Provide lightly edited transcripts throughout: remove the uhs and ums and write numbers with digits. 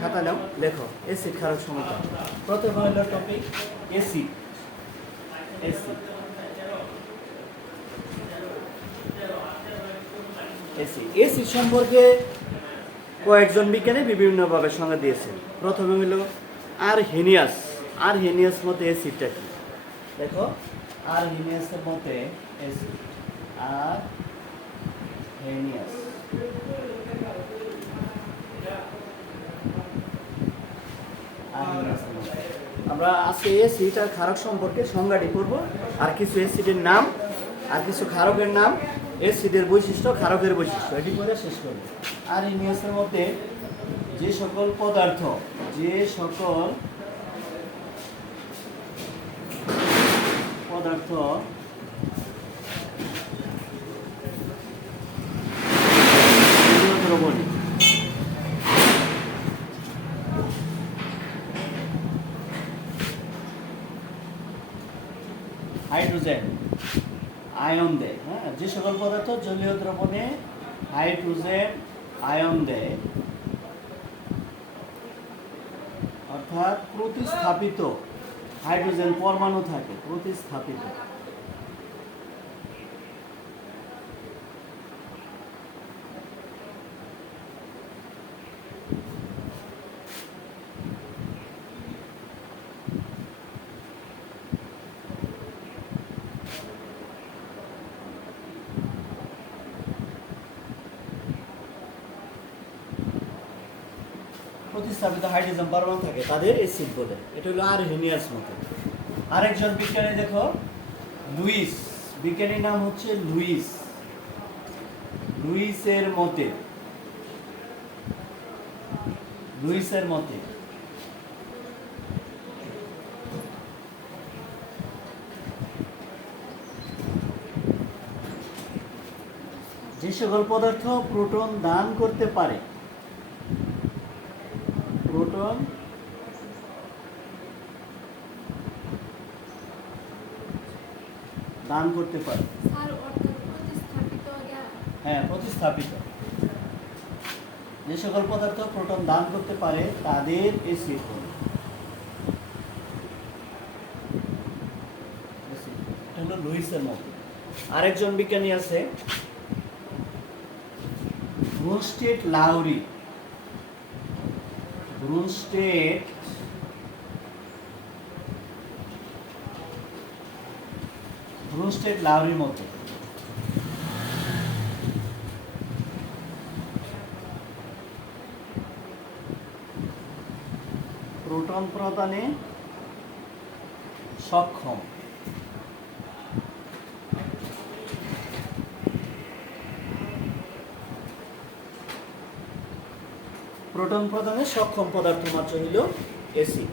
খাতা নাও, লেখো অ্যাসিড ক্ষারক সমীকরণ। প্রথমে হলো topic acid. Acid acid acid সম্পর্কে কয়েকজন বিজ্ঞানী বিভিন্নভাবে সংজ্ঞা দিয়েছেন। প্রথমে হলো আরহেনিয়াস। আরহেনিয়াস মতে অ্যাসিডটা কি দেখো, আরহেনিয়াসের মতে অ্যাসিড আরহেনিয়াস আমরা আজকে অ্যাসিড আর ক্ষারক সম্পর্কে সংজ্ঞাটি করব, আর কিছু অ্যাসিডের নাম আর কিছু ক্ষারকের নাম, অ্যাসিডের বৈশিষ্ট্য, ক্ষারকের বৈশিষ্ট্য, এটি করে শেষ করব। আরহেনিয়াসের মধ্যে যে সকল পদার্থ দ্রবণী হাইড্রোজেন আয়ন দেয়, হ্যাঁ, যে সকল পদার্থ জলীয় দ্রবণে হাইড্রোজেন আয়ন দেয়, অর্থাৎ প্রতিস্থাপিত হাইড্রোজেন পরমাণু থাকে, প্রতিস্থাপিত। প্রতিস্থাপিত হাইড্রোজেন পরমাণু থাকে, তাদের অ্যাসিড বলে। এটা হলো আরহেনিয়াস মতে। আরেকজন বিজ্ঞানী দেখো লুইস, বিজ্ঞানীর নাম হচ্ছে লুইস। লুইসের মতে যে সকল পদার্থ প্রোটন দান করতে পারে, প্রোটন দান করতে পারে, হ্যাঁ, প্রতিস্থাপিত যে সকল পদার্থ প্রোটন দান করতে পারে তাদের অ্যাসিড বলে। এটা হলো লুইসের মত। আরেকজন বিজ্ঞানী আছে ব্রুনস্টেড লাউরি। ব্রুনস্টেড লাউরির মতে প্রোটন প্রদানে সক্ষম পদার্থ মাত্র হইল অ্যাসিড।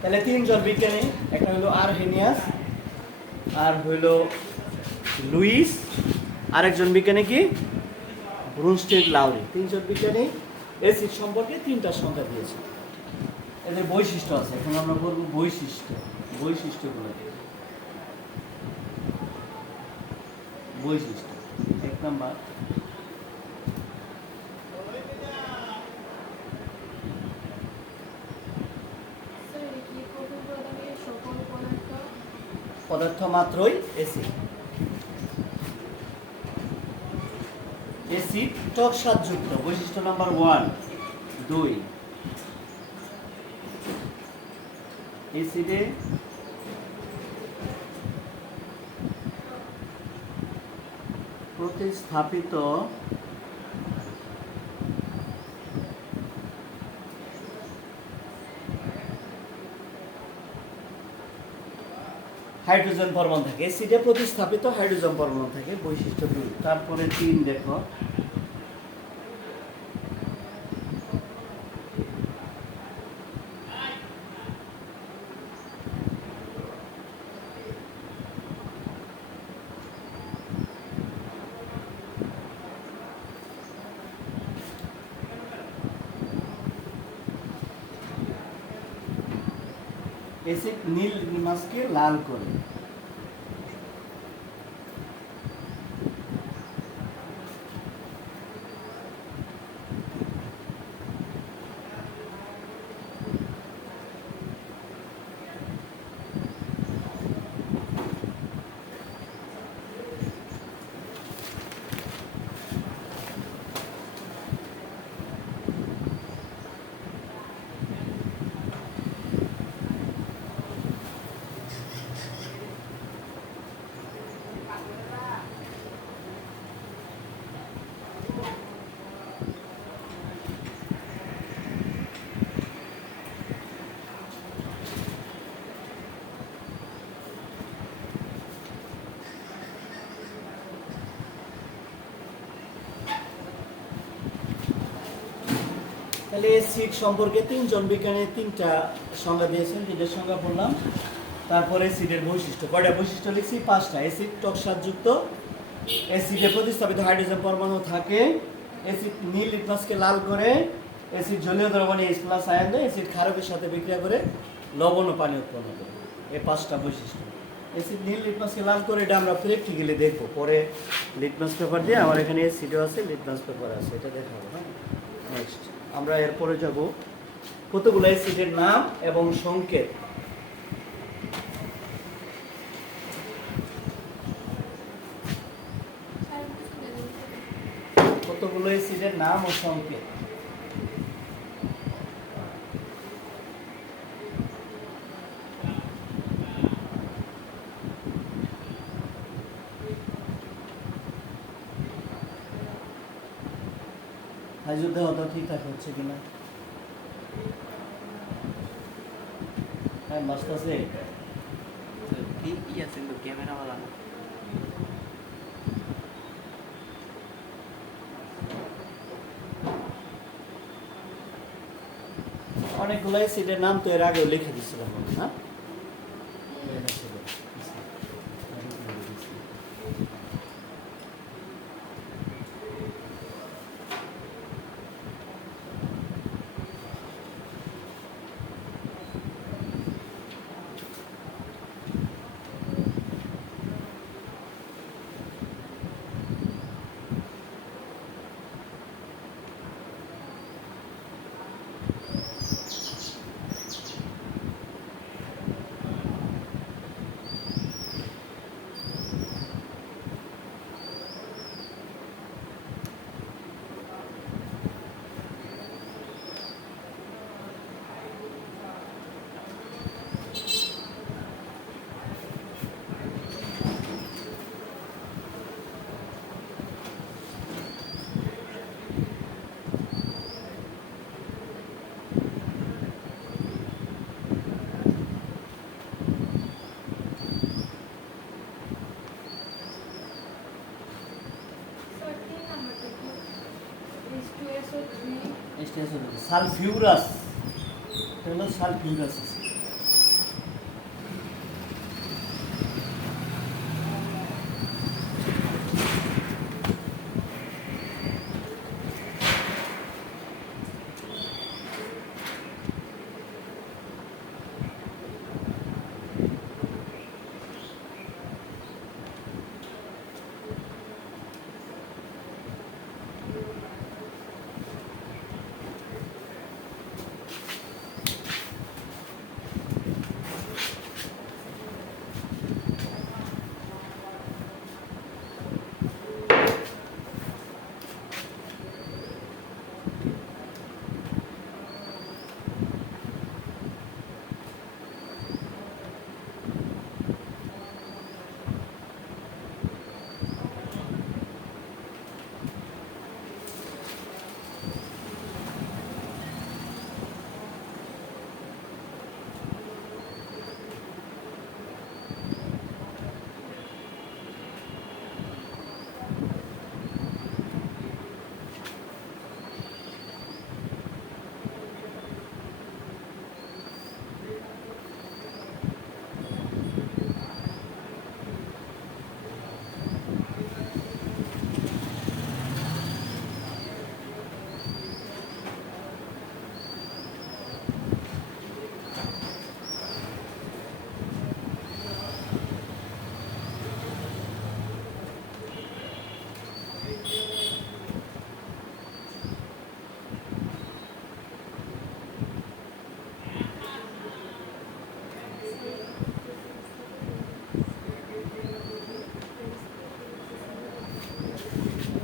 তাহলে তিনজন বিজ্ঞানী, একটা হলো আরহেনিয়াস, আর হইল লুইস, আরেকজন বিজ্ঞানী কি ব্রুনস্টেড লাউরি। তিনজন বিজ্ঞানী অ্যাসিড সম্পর্কে তিনটা সংজ্ঞা দিয়েছে। এদের বৈশিষ্ট্য আছে, এখন আমরা বলবো বৈশিষ্ট্যগুলো। এক নাম্বার, পদার্থ মাত্রই অ্যাসিড। অ্যাসিড টক স্বাদযুক্ত, বৈশিষ্ট্য নাম্বার 1। 2, অ্যাসিডে প্রতিস্থাপিত হাইড্রোজেন পরমাণু থাকে, অ্যাসিডে প্রতিস্থাপিত হাইড্রোজেন পরমাণু থাকে, বৈশিষ্ট্য 2। তারপরে 3 দেখো, অ্যাসিড নীল মাছকে লাল করে। তাহলে অ্যাসিড সম্পর্কে তিনজন বিজ্ঞানী তিনটা সংজ্ঞা দিয়েছেন, তিনটা সংজ্ঞা বললাম। তারপরে অ্যাসিডের বৈশিষ্ট্য, কয়টা বৈশিষ্ট্য লিখছি? 5টা। অ্যাসিড টক স্বাদযুক্ত, অ্যাসিডে প্রতিস্থাপিত হাইড্রোজেন পরমাণু থাকে, অ্যাসিড নীল লিটমাসকে লাল করে, অ্যাসিড জলীয় দ্রবণে H+ আয়ন দেয়, অ্যাসিড ক্ষারকের সাথে বিক্রিয়া করে লবণ ও পানি উৎপন্ন করে। এই 5টা বৈশিষ্ট্য। অ্যাসিড নীল লিটমাসকে লাল করে, এটা আমরা প্র্যাকটিক্যালি দেখবো পরে। লিটমাস পেপার দিয়ে, আমার এখানে অ্যাসিডও আছে, লিটমাস পেপার আছে, এটা দেখাবো। হ্যাঁ, নেক্সট আমরা এরপরে যাব কতগুলো অ্যাসিডের নাম এবং সংকেত। কতগুলো অ্যাসিডের নাম ও সংকেত। যুদ্ধ হতো ঠিকঠাক হচ্ছে কিনা? হ্যাঁ, বাঁচতেছে। ঠিকই আছে, কিন্তু ক্যামেরা ভালো না। অনেকগুলো অ্যাসিডের নাম তো এর আগেও লিখে দিচ্ছিলাম, হ্যাঁ। সালফিউরাস, এটা হলো সালফিউরাস।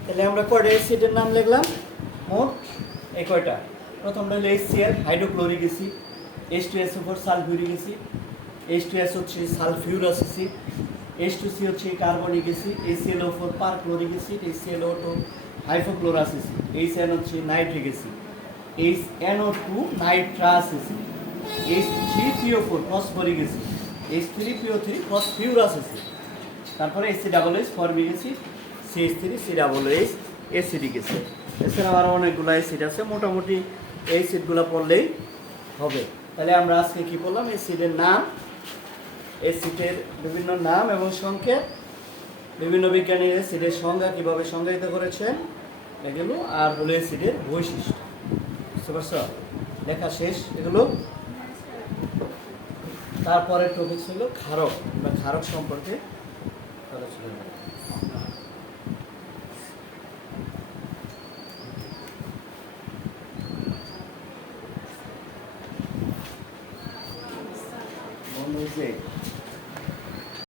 তাহলে আমরা কয়টা অ্যাসিডের নাম লিখলাম? মোট এই কয়টা। প্রথমটা হলো HCl, hydrochloric acid, H2SO4 sulphuric acid, H2SO3 sulphurous acid, H2C হচ্ছে carbonic acid, HClO4 perchloric acid, HClO2 hypochlorous acid, HN হচ্ছে nitric acid, HNO2 nitrous acid, H3PO4 phosphoric acid, H3PO3 phosphorous acid, তারপরে HCOH formic acid, CH3COH acidic acid. এছাড়াও আরও অনেকগুলো acid আছে, মোটামুটি এই সিটগুলো পড়লেই হবে। তাহলে আমরা আজকে কি পড়লাম? এই সিটের নাম, এই সিটের বিভিন্ন নাম এবং সংক্ষেপ, বিভিন্ন বিজ্ঞানীর এই সিটের সংজ্ঞা কীভাবে সংজ্ঞায়িত করেছেন এগুলো, আর হলো এই সিটের বৈশিষ্ট্য। বুঝতে পারছ? লেখা শেষ এগুলো। তারপরে টপিক ছিল ক্ষারক বা ক্ষারক সম্পর্কে আলোচনা করা। বন্ধ হয়েছে।